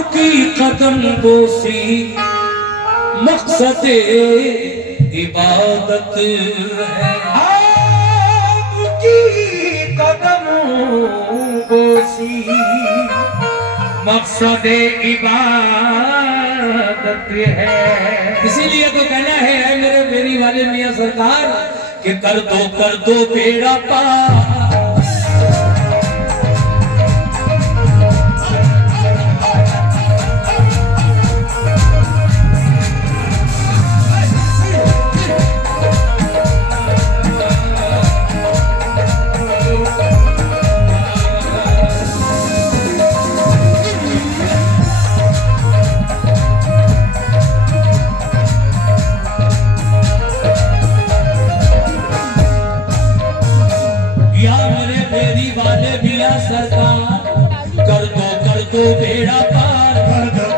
आपकी कदम बोसी मकसद इबादत है। आपकी कदम बोसी मकसद इबादत है। इसीलिए तो कहना है मेरे मेरी वाले मियां सरकार कि कर दो बेड़ा पार। सरकार कर दो बेड़ा पार,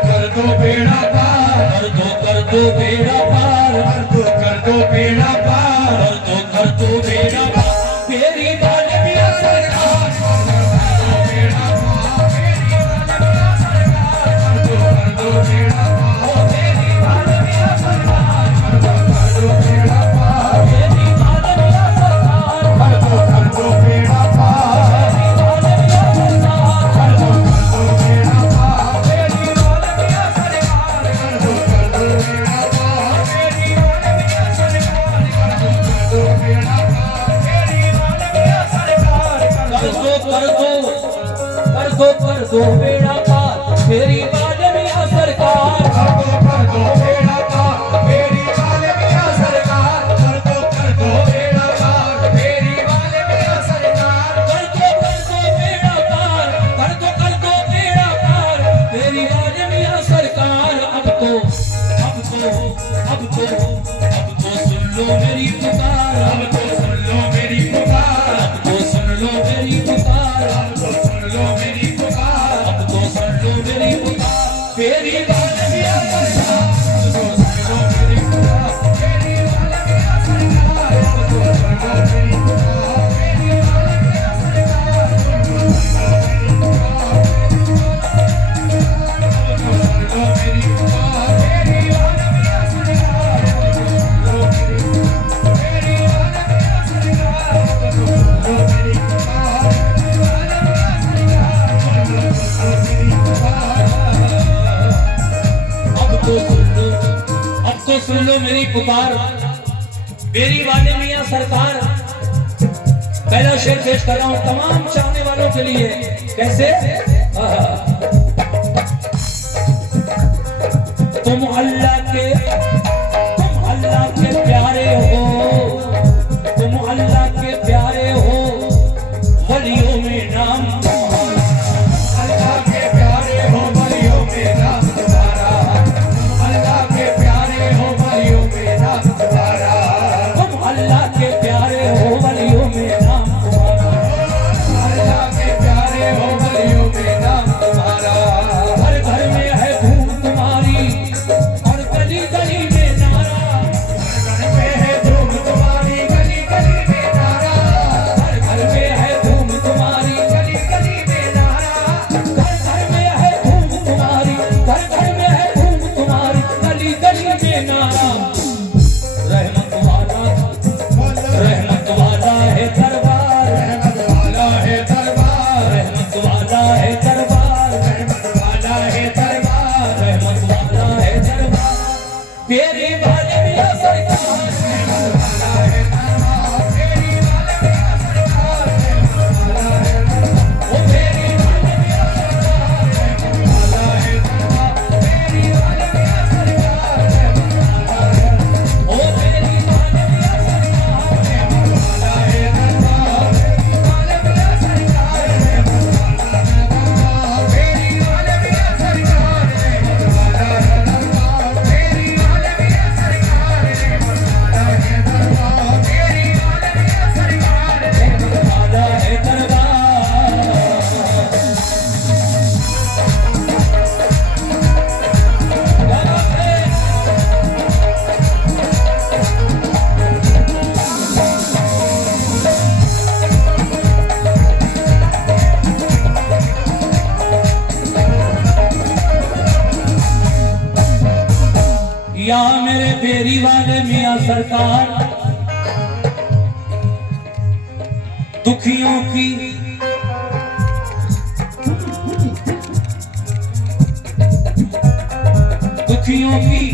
कर दो बेड़ा पार, कर दो बेड़ा पार, कर दो बेड़ा पार, कर दो बेड़ा पार। मेरी बाल मियां सरकार बेड़ा पार, कर दो बेड़ा पार, मेरी बाल मियां सरकार कर दो बेड़ा पार, मेरी बाल मियां सरकार कर दो बेड़ा पार, कर दो बेड़ा पार मेरी बाल मियां सरकार। कर दो बेड़ा पार मेरी बाल मियां सरकार, कर दो बेड़ा पार मेरी बाल मियां सरकार, कर दो बेड़ा पार, कर दो बेड़ा पार मेरी बाल मियां सरकार। अब तो सुन लो मेरी पुकार, अब तो सुन लो मेरी पुकार, अब तो सुन लो मेरी पुकार, अब तो सुन लो मेरी पुकार, अब तो सुन लो मेरी पुकार। मेरी बाल मियां सरकार अब तो सुन लो मेरी पुकार, मेरी बाल मियां सरकार, अब तो सुन लो मेरी पुकार, मेरी बाल मियां सरकार, अब तो सुन लो मेरी पुकार, मेरी बाल मियां सरकार, अब तो सुन लो मेरी पुकार, मेरी बाल मियां सरकार, अब तो सुन लो मेरी पुकार, मेरी बाल मियां सरकार, अब तो सुन लो मेरी पुकार। अब तो सुन लो मेरी पुकार मेरी वाले मियां सरकार। पहला शेर पेश कर रहा हूं तमाम चाहने वालों के लिए। कैसे? तुम अल्लाह के प्यारे हो, तुम अल्लाह के प्यारे हो, वलियों में नाम अल्लाह के प्यारे हो वलियों में नाम तुम्हारा, अल्लाह के प्यारे हो वलियों में नाम तुम्हारा, तुम अल्लाह के प्यारे हो, वलियों में नाम तुम्हारा, अल्लाह के प्यारे हो वलियों में नाम तुम्हारा, घर घर में है धूम तुम्हारी, या मेरे फेरी वाले मियां सरकार, दुखियों की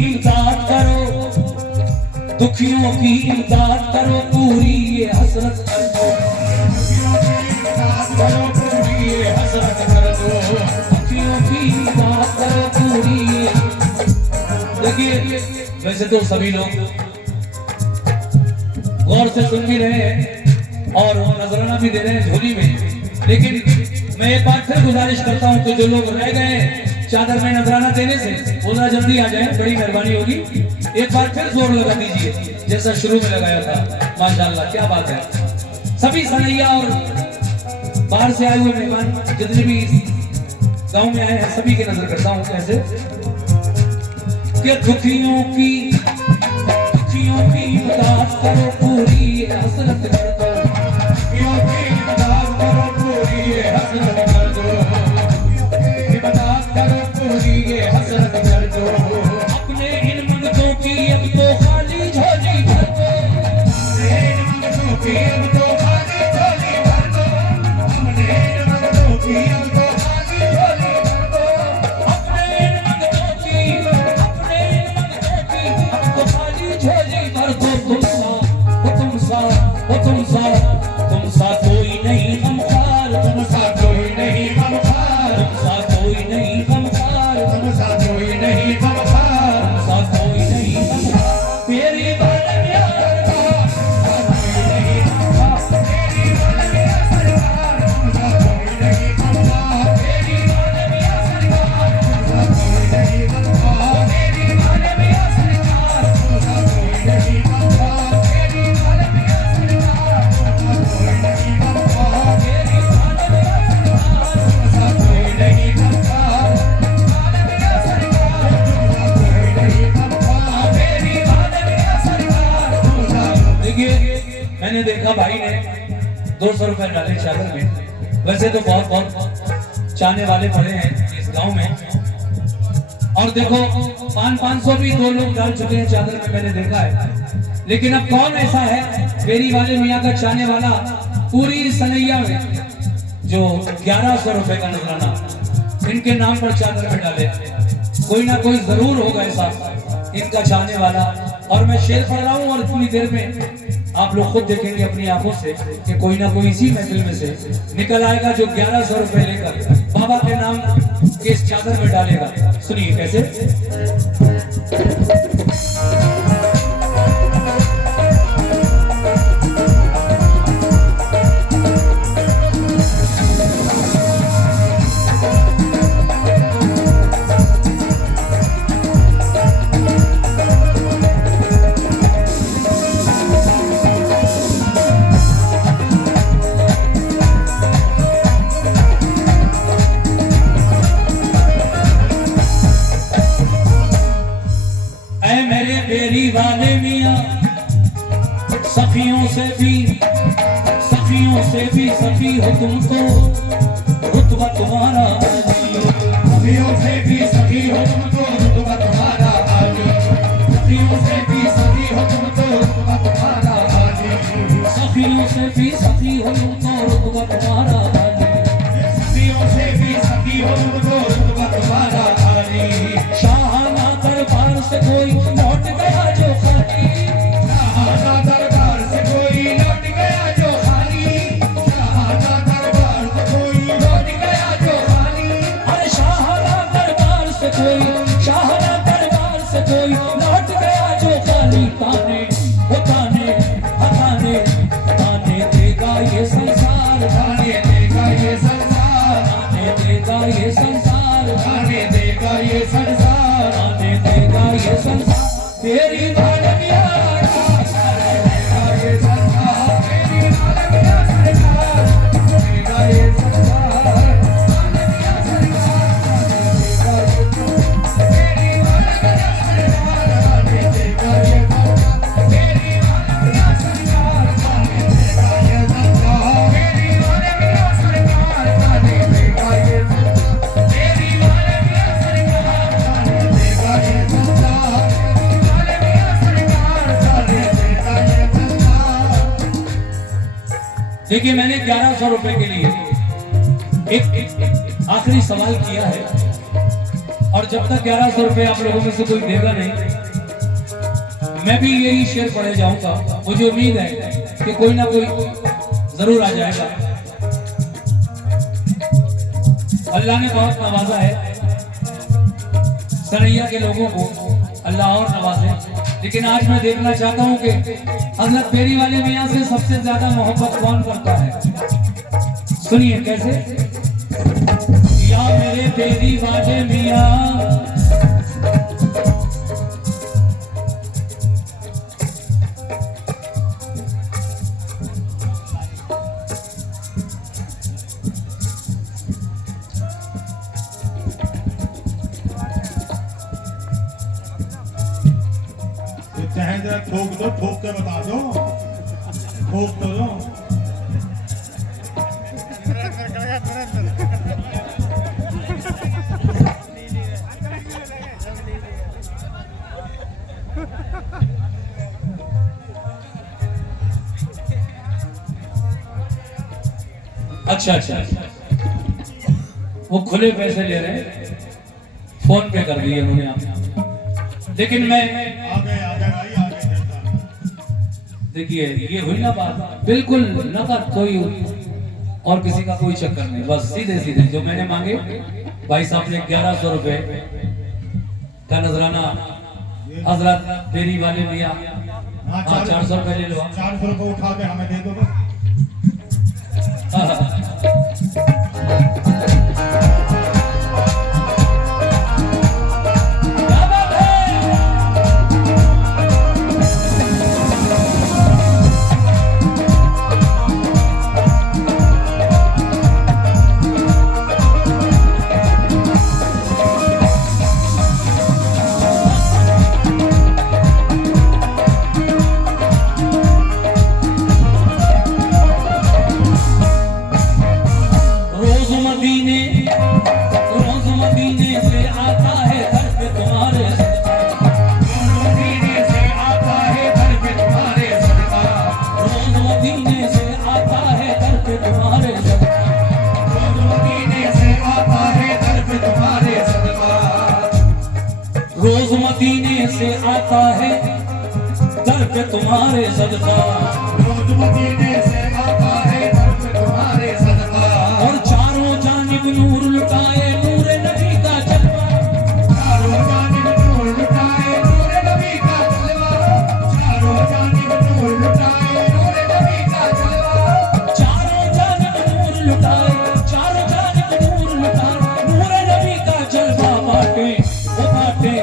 इमदाद करो, दुखियों की इमदाद करो, पूरी ये हसरत कर दो, दुखियों की इमदाद करो, पूरी ये हसरत कर दो, दुखियों की इमदाद करो, पूरी ये। देखिए वैसे तो सभी लोग गौर से सुन भी रहे हैं और नजराना भी दे रहे हैं झोली में, लेकिन मैं एक बार फिर गुजारिश करता हूं कि जो लोग रह गए चादर में नजराना देने से वो जरा जल्दी आ जाए, बड़ी मेहरबानी होगी। एक बार फिर जोर लगा दीजिए जैसा शुरू में लगाया था। माशाल्लाह क्या बात है। सभी सनैया और बाहर से आए हुए मेहमान जितने भी गांव में आए हैं सभी की नजर करता हूं कैसे कि दुखियों की इमदाद करो, पूरी ये हसरत कर दो, दुखियों की इमदाद करो, पूरी ये हसरत कर दो, इमदाद करो, पूरी ये हसरत कर दो। अपने इन मंगतों की अब तो खाली झोली भर दो, अपने इन मंगतों की अब तो खाली झोली भर दो, अपने इन मंगतों की अब तो खाली झोली भर दो, अपने इन मंगतों की अब तो खाली झोली भर दो। तुम सा कोई नहीं गमखार, तुम सा कोई नहीं गमखार, तुम सा कोई नहीं गमखार, तुम सा कोई नहीं गमखार, तुम सा कोई नहीं गमखार। तेरी वाले मियां सरकार, कोई नहीं गमखार, तेरी वाले मियां सरकार, तुम सा कोई नहीं गमखार, तेरी वाले मियां सरकार, तुम सा कोई नहीं गमखार, तेरी वाले मियां सरकार, तुम सा कोई नहीं गमखार, तेरी वाले मियां सरकार, तुम सा कोई नहीं गमखार, तेरी वाले मियां सरकार, तुम सा कोई नहीं गमखार, वाले मियां सरकार, तुम सा कोई नहीं गमखार, तेरी वाले मियां सरकार, तुम सा। देखिए मैंने देखा भाई ने 200 रुपए डाले चादर में। वैसे तो बहुत चाहने वाले पड़े हैं इस गांव में, और देखो 500 भी 2 लोग डाल चुके हैं चादर में, मैंने देखा है। लेकिन अब कौन ऐसा है फेरी वाले मियां का चाहने वाला पूरी सनैया में जो 1100 रुपए का नजराना इनके नाम पर चादर में डाले? कोई ना कोई जरूर होगा ऐसा इनका चाहने वाला। और मैं शेर पढ़ रहा हूँ और इतनी देर में आप लोग खुद देखेंगे अपनी आंखों से कि कोई ना कोई इसी महफिल में से निकल आएगा जो 1100 रुपए लेकर बाबा के नाम के इस चादर में डालेगा। सुनिए कैसे। फेरी वाले मियां सखियों से भी सखी हो तुम तो रुतबा तुम्हारा आली, सखियों से भी सखी हो तुम तो रुतबा तुम्हारा आली, सखियों से भी सखी हो तुम तो रुतबा तुम्हारा आली, सखियों से भी सखी हो तुम तो रुतबा तुम्हारा आली, सखियों से भी सखी हो तुम तो रुतबा तुम्हारा आली। शाहाना दरबार से कोई लौट गया जो खाली, शाहाना दरबार से कोई लौट गया जो खाली, शाहाना दरबार से कोई लौट गया जो खाली, अरे शाहाना दरबार से कोई लौट गया जो खाली। ताने देगा ये संसार, ताने देगा ये संसार, ताने देगा ये संसार, ताने देगा ये संसार, ताने देगा ये संसार। तेरी वाले मियां देगा ये संसार, तेरी वाले मियां सरकार देगा ये संसार, वाले मियां सरकार देगा ये संसार, तेरी वाले मियां सरकार देगा ये संसार, तेरी वाले मियां सरकार देगा ये संसार, तेरी वाले मियां सरकार देगा ये संसार, तेरी वाले मियां सरकार देगा ये संसार। देखिए मैंने 1100 रुपए के लिए एक आखिरी सवाल किया है, और जब तक 1100 रुपए आप लोगों में से कोई देगा नहीं, मैं भी यही शेर पढ़े जाऊंगा। मुझे उम्मीद है कि कोई ना कोई जरूर आ जाएगा। अल्लाह ने बहुत नवाजा है सरैया के लोगों को, अल्लाह और नवाजे। लेकिन आज मैं देखना चाहता हूं कि हजरत फेरी वाले मियाँ से सबसे ज्यादा मोहब्बत कौन करता है। सुनिए कैसे। या मेरे फेरी वाले मियाँ, चाहे जरा ठोक दो, ठोक के बता दो, ठोक तो दो। अच्छा अच्छा, वो खुले पैसे ले रहे हैं, फोन पे कर दिए उन्होंने आप। लेकिन मैं देखिए ये हुई ना बात, बिल्कुल नकद, कोई और किसी का कोई चक्कर नहीं, बस सीधे सीधे जो मैंने मांगे। भाई साहब ने 1100 रुपए का नजराना हजरत फेरी वाले भैया, हाँ 400 रुपए ले लो। 400 रुपए उठा के हमें दे दो। रोज मदीने से आता है दर पे तुम्हारे सदका, रोज मदीने से आता है दर पे तुम्हारे सदका। और चारों जानिब नूर लुटाए नूर नबी का जलवा, चारों जानिब नूर लुटाए नूर नबी का जलवा, चारों जानिब नूर लुटाए नूर नबी का जलवा, चारों जानिब नूर लुटाए, चारों जानिब नूर लुटाए नूर नबी का जलवा। बाटे वो बाटे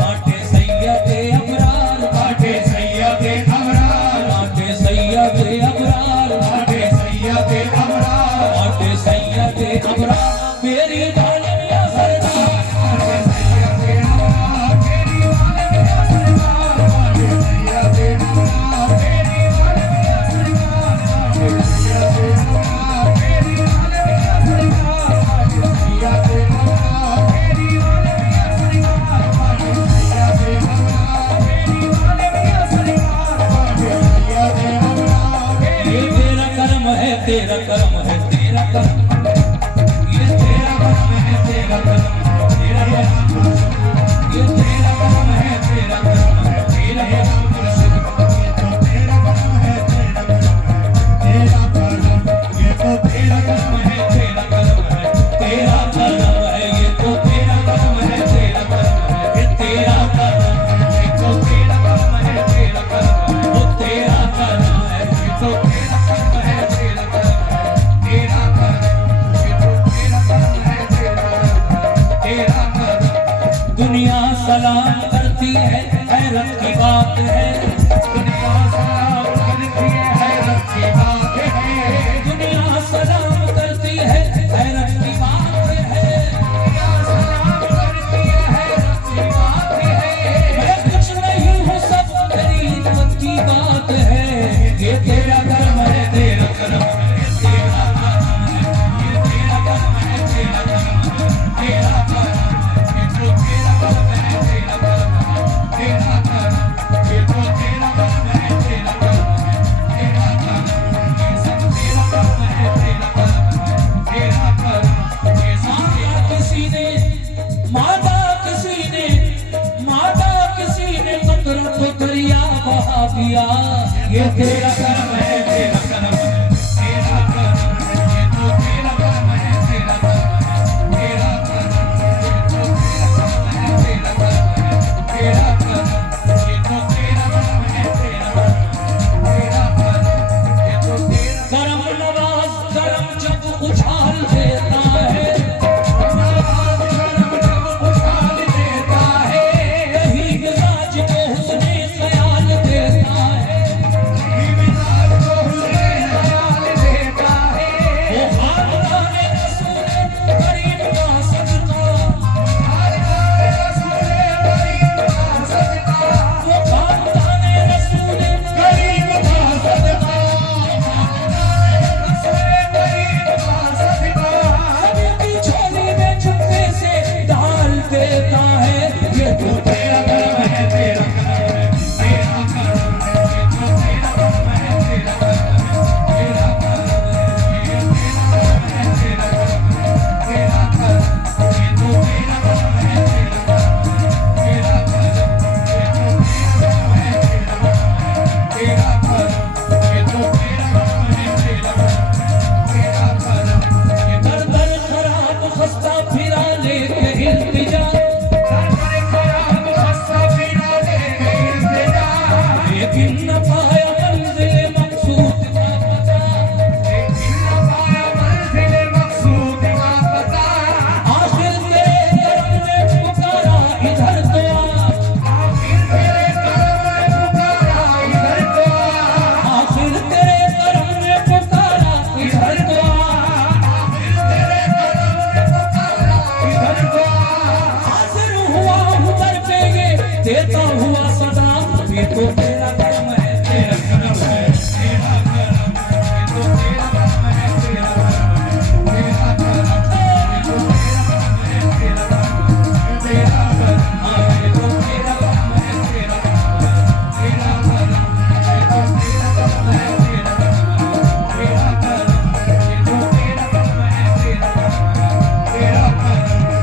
बाटे सैयदे अबरार, बाटे सैयदे अबरार, बाटे सैयदे अबरार, बाटे सैयदे अबरार, बाटे सैयदे अबरार मेरी वाले मियां सरदार, बाटे सैयदे अबरार, मेरी वाले मियां सरदार, बाटे सैयदे अबरार, मेरी वाले मियां सरदार, बाटे सैयदे अबरार, मेरी वाले मियां सरदार, बाटे सैयदे अबरार, मेरी वाले मियां सरदार, बाटे सैयदे अबरार, मेरी वाले मियां सरदार, बाटे सैयदे अबरार। ये तेरा करम है, तेरा करम है, तेरा करम, ये तेरा करम है, तेरा करम है, तेरा करम, ये तेरा करम है, तेरा करम है, तेरा करम, ये तो तेरा करम है, तेरा करम है, तेरा करम है, ये तो तेरा करम है, तेरा करम है, तेरा करम है, ये तो तेरा करम है, तेरा करम है, ये तेरा करम है, वो तेरा करम है, ये तो तेरा करम है, तेरा करम है, तेरा करम, ये तो तेरा करम है, तेरा करम। दुनिया सलाम करती है, हैरत की बात है, दुनिया सलाम करती है, हैरत की बात है, दुनिया सलाम करती है, हैरत की बात है, दुनिया सलाम करती है, हैरत की बात है। मैं कुछ नहीं हूँ, सब तेरी हिम्मत की बात है। ये तेरा करम है, तेरा करम है, तेरा करम है, ये तेरा करम है, तेरा करम है, तेरा करम, ये तो तेरा करम है, तेरा करम है, तेरा करम, ये तो तेरा करम है, तेरा करम किया, ये तेरा कर्म